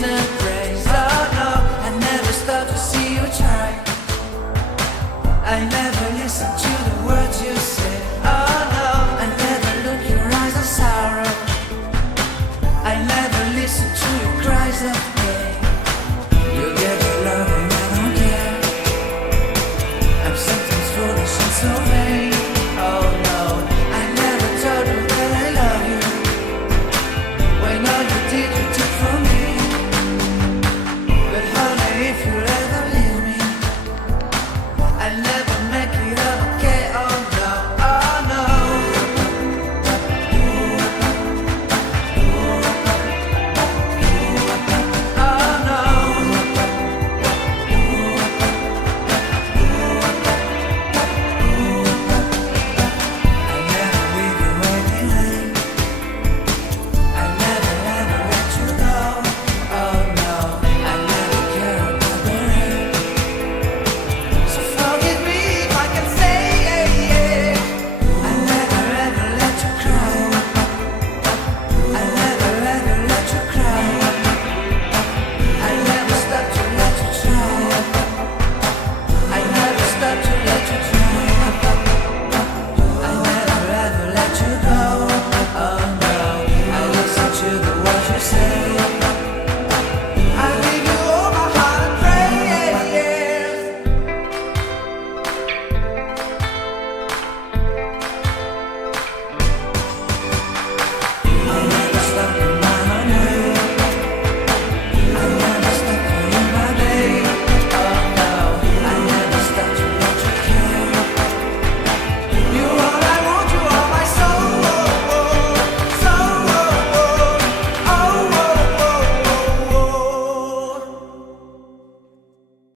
tears and praise. Oh no, I never stop to see you try. I never listen to the words you say. Oh no, I never look your eyes of sorrow. I never listen to your cries of